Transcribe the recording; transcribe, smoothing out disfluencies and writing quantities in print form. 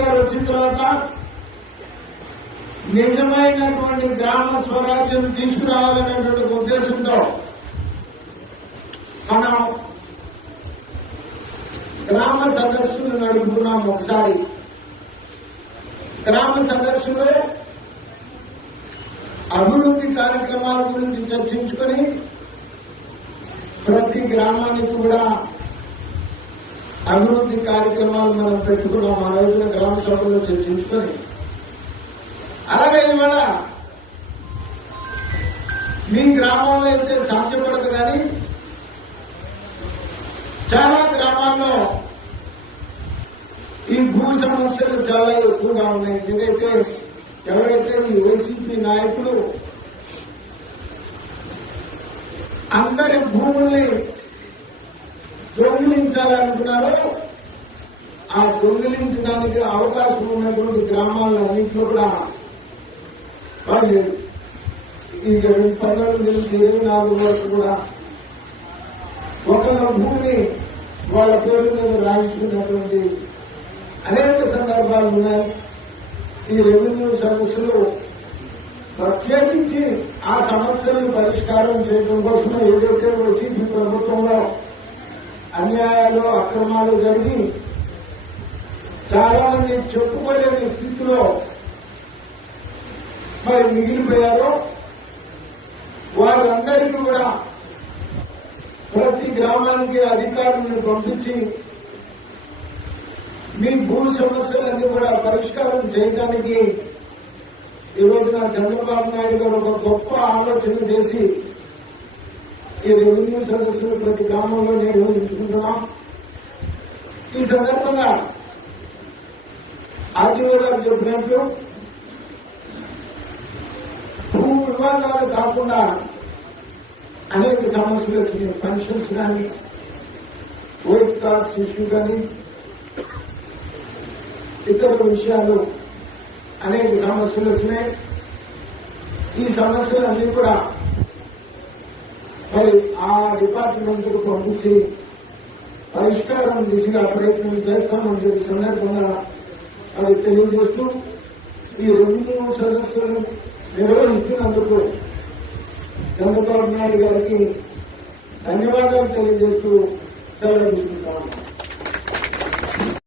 గారు వచ్చిన తర్వాత నిజమైనటువంటి గ్రామ స్వరాజ్యం తీసుకురావాలనేటువంటి ఉద్దేశంతో మనం గ్రామ సదస్సులు నడుపుతున్నాం. ఒకసారి గ్రామ సదస్సులో అభివృద్ధి కార్యక్రమాల గురించి చర్చించుకొని ప్రతి గ్రామానికి కూడా అభివృద్ధి కార్యక్రమాలు మనం పెట్టుకున్నాం. ఆ రోజున గ్రామ సభలో చర్చించుకొని అలాగే ఇవాళ మీ గ్రామంలో అయితే సాధ్యపడదు కానీ చాలా గ్రామాల్లో ఈ భూ సమస్యలు చాలా ఎక్కువగా ఉన్నాయి. ఏదైతే ఎవరైతే ఈ వైసీపీ నాయకులు అందరి భూముల్ని దొంగిలించాలనుకున్నారో ఆ దొంగిలించడానికి అవకాశం ఉన్నటువంటి గ్రామాల్లో అన్నింటిలో కూడా వాళ్ళు ఈ 19 నుంచి 24 వరకు కూడా ఒకళ్ళ భూమిని వాళ్ళ పేరు మీద రాయించుకున్నటువంటి అనేక సందర్భాలు ఉన్నాయి. ఈ రెవెన్యూ సమస్యలు ప్రత్యేకించి ఆ సమస్యలను పరిష్కారం చేయడం కోసం ఏదైతే వైసీపీ ప్రభుత్వంలో అన్యాయాలు అక్రమాలు జరిగి చాలా మంది చెప్పుకోలేని స్థితిలో మరి మిగిలిపోయారో వాళ్ళందరికీ కూడా ప్రతి గ్రామానికి అధికారులను పంపించి మీ భూ సమస్యలన్నీ కూడా పరిష్కారం చేయడానికి ఈ రోజున చంద్రబాబు నాయుడు గారు ఒక గొప్ప ఆలోచన చేసి ఈ రెవెన్యూ సదస్సులు ప్రతి గ్రామంలో నిర్వహించుకుంటున్నాం. ఈ సందర్భంగా ఆర్టీఓ గారు చెప్పినట్లు భూ వివాదాలు కాకుండా అనేక సమస్యలు వచ్చినాయి. పెన్షన్స్ కానీ వైట్ కార్డ్స్ ఇష్యూ కానీ ఇతర విషయాలు అనేక సమస్యలు వచ్చినాయి. ఈ సమస్యలన్నీ కూడా మరి ఆ డిపార్ట్మెంట్కు పంపించి పరిష్కారం దిశగా ప్రయత్నం చేస్తామని చెప్పి సందర్భంగా అది తెలియజేస్తూ ఈ రెవెన్యూ సదస్సులను నిర్వహిస్తున్నందుకు చంద్రబాబు నాయుడు గారికి ధన్యవాదాలు తెలియజేస్తూ సెలవు తీసుకుంటాము.